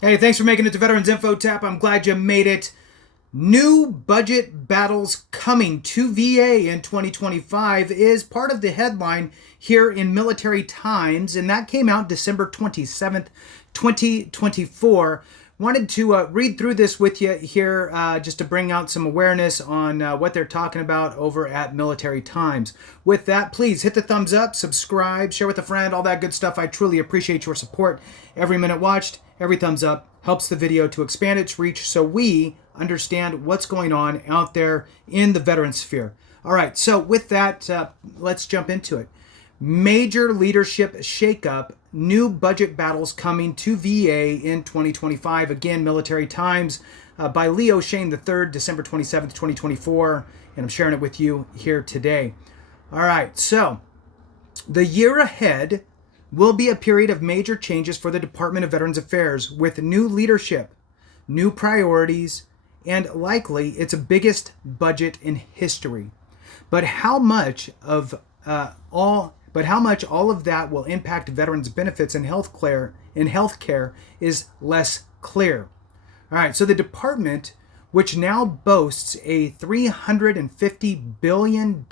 Hey, thanks for making it to Veterans Info Tap. I'm glad you made it. New budget battles coming to VA in 2025 is part of the headline here in Military Times, and that came out December 27th, 2024. Wanted to read through this with you here just to bring out some awareness on what they're talking about over at Military Times. With that, please hit the thumbs up, subscribe, share with a friend, all that good stuff. I truly appreciate your support. Every minute watched, every thumbs up helps the video to expand its reach so we understand what's going on out there in the veteran sphere. All right, so with that, let's jump into it. Major leadership shakeup, new budget battles coming to VA in 2025. Again, Military Times by Leo Shane III, December 27th, 2024, and I'm sharing it with you here today. All right, so the year ahead will be a period of major changes for the Department of Veterans Affairs with new leadership, new priorities, and likely its biggest budget in history. But how much all of that will impact veterans' benefits and healthcare is less clear. All right, so the department, which now boasts a $350 billion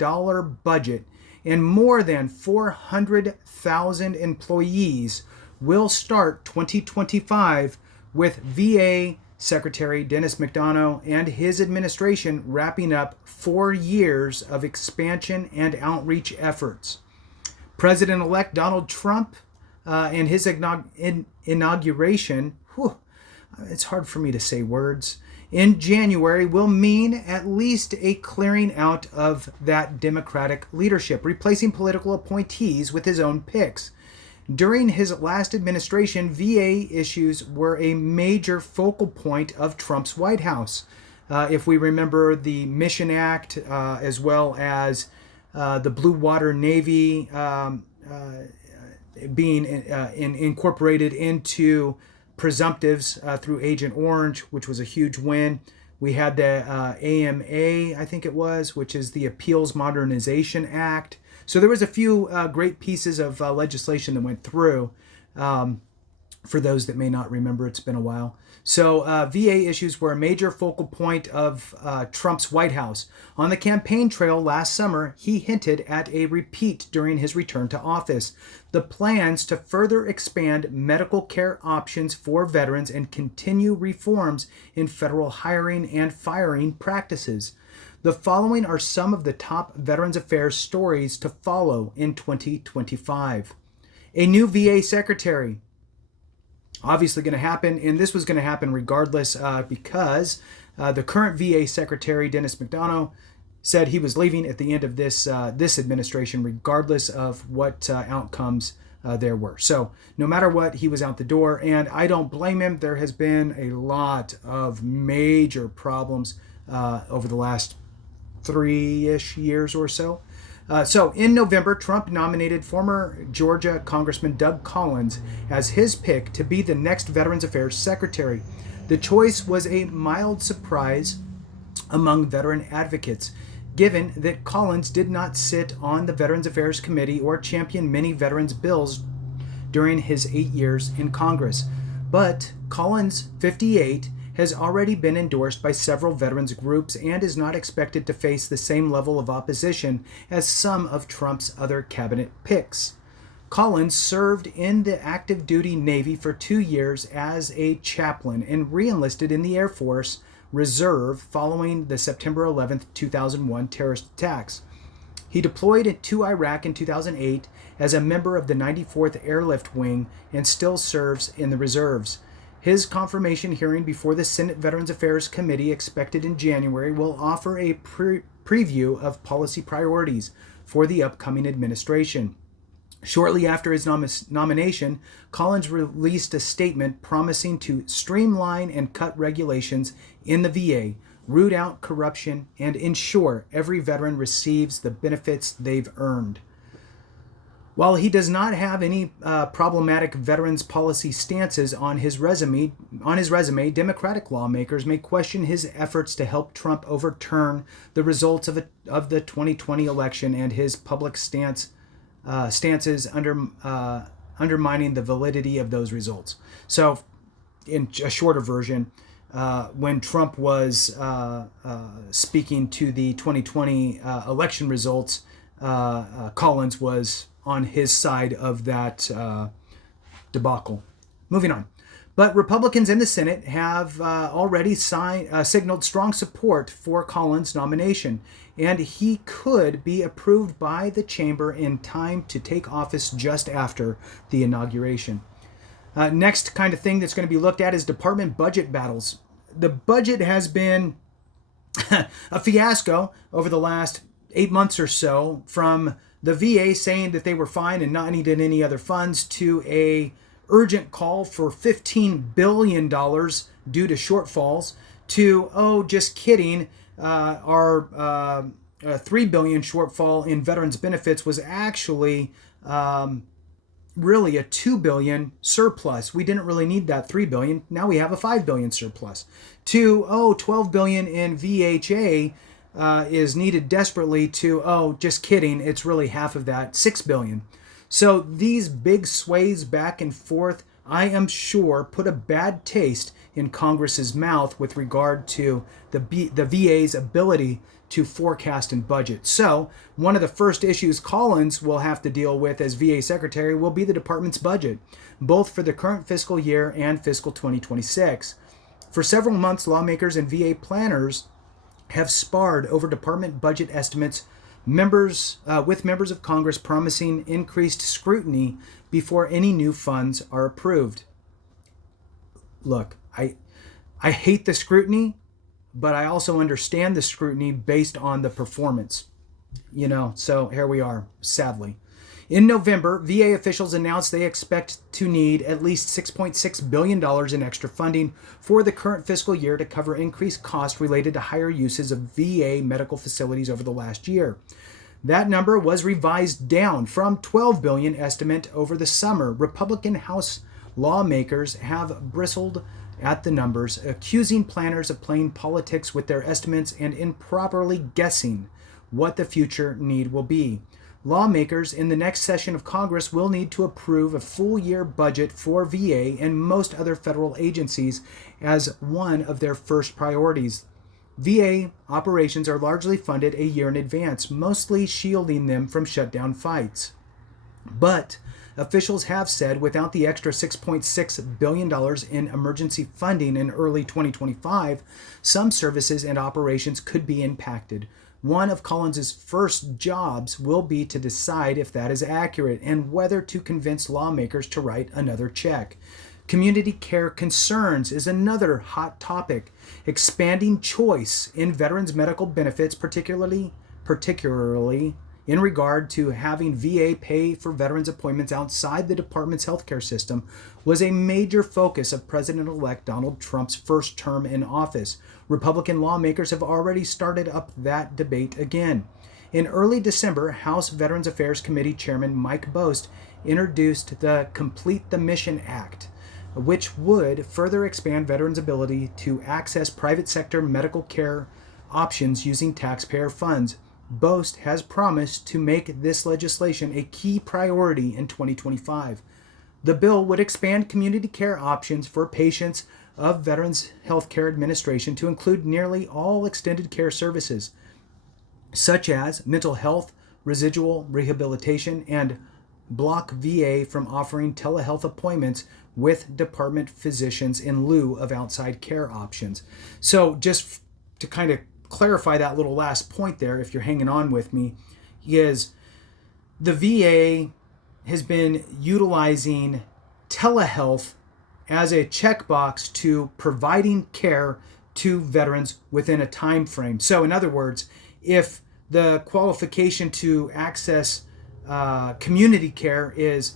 budget and more than 400,000 employees, will start 2025 with VA Secretary Dennis McDonough and his administration wrapping up 4 years of expansion and outreach efforts. President-elect Donald Trump and his inauguration, it's hard for me to say words, in January will mean at least a clearing out of that Democratic leadership, replacing political appointees with his own picks. During his last administration, VA issues were a major focal point of Trump's White House. If we remember the Mission Act, as well as the Blue Water Navy being incorporated into presumptives through Agent Orange, which was a huge win. We had the AMA, I think it was, which is the Appeals Modernization Act. So there was a few great pieces of legislation that went through. For those that may not remember, it's been a while. So VA issues were a major focal point of Trump's White House. On the campaign trail last summer, he hinted at a repeat during his return to office. The plans to further expand medical care options for veterans and continue reforms in federal hiring and firing practices. The following are some of the top Veterans Affairs stories to follow in 2025. A new VA secretary. Obviously going to happen, and this was going to happen regardless because the current VA Secretary, Dennis McDonough, said he was leaving at the end of this administration, regardless of what outcomes there were. So no matter what, he was out the door, and I don't blame him. There has been a lot of major problems over the last 3-ish years or so. So in November, Trump nominated former Georgia Congressman Doug Collins as his pick to be the next Veterans Affairs Secretary. The choice was a mild surprise among veteran advocates, given that Collins did not sit on the Veterans Affairs Committee or champion many veterans' bills during his 8 years in Congress. But Collins, 58, has already been endorsed by several veterans groups and is not expected to face the same level of opposition as some of Trump's other cabinet picks. Collins served in the active duty Navy for 2 years as a chaplain and re-enlisted in the Air Force Reserve following the September 11, 2001 terrorist attacks. He deployed to Iraq in 2008 as a member of the 94th Airlift Wing and still serves in the reserves. His confirmation hearing before the Senate Veterans Affairs Committee, expected in January, will offer a preview of policy priorities for the upcoming administration. Shortly after his nomination, Collins released a statement promising to streamline and cut regulations in the VA, root out corruption, and ensure every veteran receives the benefits they've earned. While he does not have any problematic veterans policy stances on his resume, Democratic lawmakers may question his efforts to help Trump overturn the results of the 2020 election and his public stances undermining the validity of those results. So in a shorter version, when Trump was speaking to the 2020 election results, Collins was on his side of that debacle. Moving on. But Republicans in the Senate have already signaled strong support for Collins' nomination, and he could be approved by the chamber in time to take office just after the inauguration. Next kind of thing that's going to be looked at is department budget battles. The budget has been a fiasco over the last 8 months or so, from the VA saying that they were fine and not needed any other funds to a urgent call for $15 billion due to shortfalls to, oh, just kidding, our $3 billion shortfall in veterans benefits was actually really a $2 billion surplus. We didn't really need that $3 billion. Now we have a $5 billion surplus. To, oh, $12 billion in VHA is needed desperately to, oh, just kidding, it's really half of that, $6 billion. So these big sways back and forth, I am sure, put a bad taste in Congress's mouth with regard to the VA's ability to forecast and budget. So one of the first issues Collins will have to deal with as VA Secretary will be the department's budget, both for the current fiscal year and fiscal 2026. For several months, lawmakers and VA planners have sparred over department budget estimates, with members of Congress promising increased scrutiny before any new funds are approved. Look, I hate the scrutiny, but I also understand the scrutiny based on the performance. So here we are, sadly. In November, VA officials announced they expect to need at least $6.6 billion in extra funding for the current fiscal year to cover increased costs related to higher uses of VA medical facilities over the last year. That number was revised down from $12 billion estimate over the summer. Republican House lawmakers have bristled at the numbers, accusing planners of playing politics with their estimates and improperly guessing what the future need will be. Lawmakers in the next session of Congress will need to approve a full-year budget for VA and most other federal agencies as one of their first priorities. VA operations are largely funded a year in advance, mostly shielding them from shutdown fights. But officials have said without the extra $6.6 billion in emergency funding in early 2025, some services and operations could be impacted. One of Collins's first jobs will be to decide if that is accurate and whether to convince lawmakers to write another check. Community care concerns is another hot topic. Expanding choice in veterans' medical benefits, particularly in regard to having VA pay for veterans' appointments outside the department's healthcare system, was a major focus of President-elect Donald Trump's first term in office. Republican lawmakers have already started up that debate again. In early December, House Veterans Affairs Committee Chairman Mike Bost introduced the Complete the Mission Act, which would further expand veterans' ability to access private sector medical care options using taxpayer funds. Bost has promised to make this legislation a key priority in 2025. The bill would expand community care options for patients of Veterans Healthcare Administration to include nearly all extended care services, such as mental health, residual rehabilitation, and block VA from offering telehealth appointments with department physicians in lieu of outside care options. So just to kind of clarify that little last point there, if you're hanging on with me, is the VA has been utilizing telehealth as a checkbox to providing care to veterans within a time frame. So in other words, if the qualification to access community care is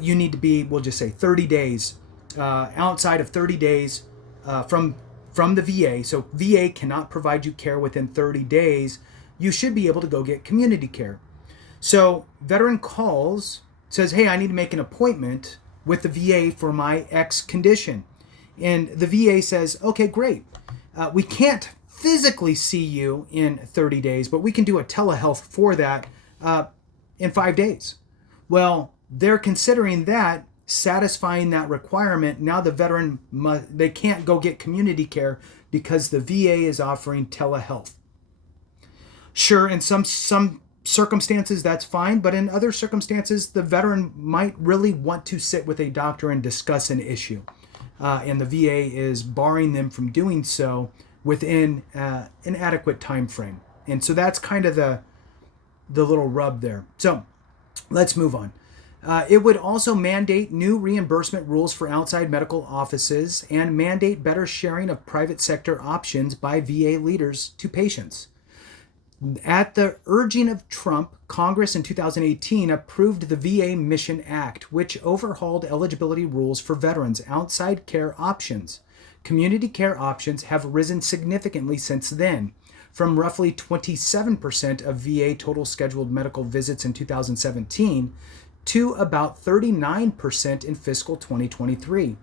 you need to be, we'll just say 30 days, outside of 30 days from the VA. So VA cannot provide you care within 30 days. You should be able to go get community care. So veteran calls, says, hey, I need to make an appointment with the VA for my X condition. And the VA says, okay, great. We can't physically see you in 30 days, but we can do a telehealth for that in 5 days. Well, they're considering that satisfying that requirement, now the veteran they can't go get community care because the VA is offering telehealth. Sure, in some circumstances that's fine, but in other circumstances the veteran might really want to sit with a doctor and discuss an issue, and the VA is barring them from doing so within an adequate time frame. And so that's kind of the little rub there. So let's move on. It would also mandate new reimbursement rules for outside medical offices and mandate better sharing of private sector options by VA leaders to patients. At the urging of Trump, Congress in 2018 approved the VA Mission Act, which overhauled eligibility rules for veterans' outside care options. Community care options have risen significantly since then, from roughly 27% of VA total scheduled medical visits in 2017 to about 39% in fiscal 2023.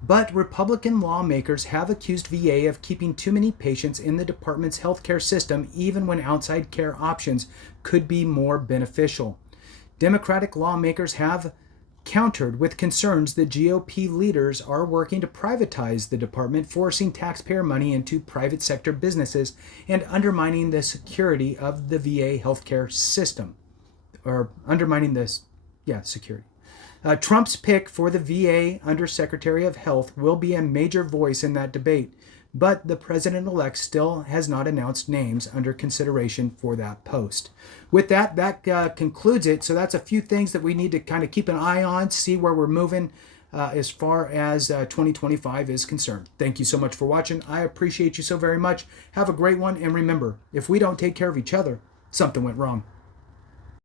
But Republican lawmakers have accused VA of keeping too many patients in the department's healthcare system, even when outside care options could be more beneficial. Democratic lawmakers have countered with concerns that GOP leaders are working to privatize the department, forcing taxpayer money into private sector businesses and undermining the security of the VA healthcare system, or undermining this, security. Trump's pick for the VA Undersecretary of Health will be a major voice in that debate, but the president-elect still has not announced names under consideration for that post. With that concludes it. So that's a few things that we need to kind of keep an eye on, see where we're moving as far as 2025 is concerned. Thank you so much for watching. I appreciate you so very much. Have a great one. And remember, if we don't take care of each other, something went wrong.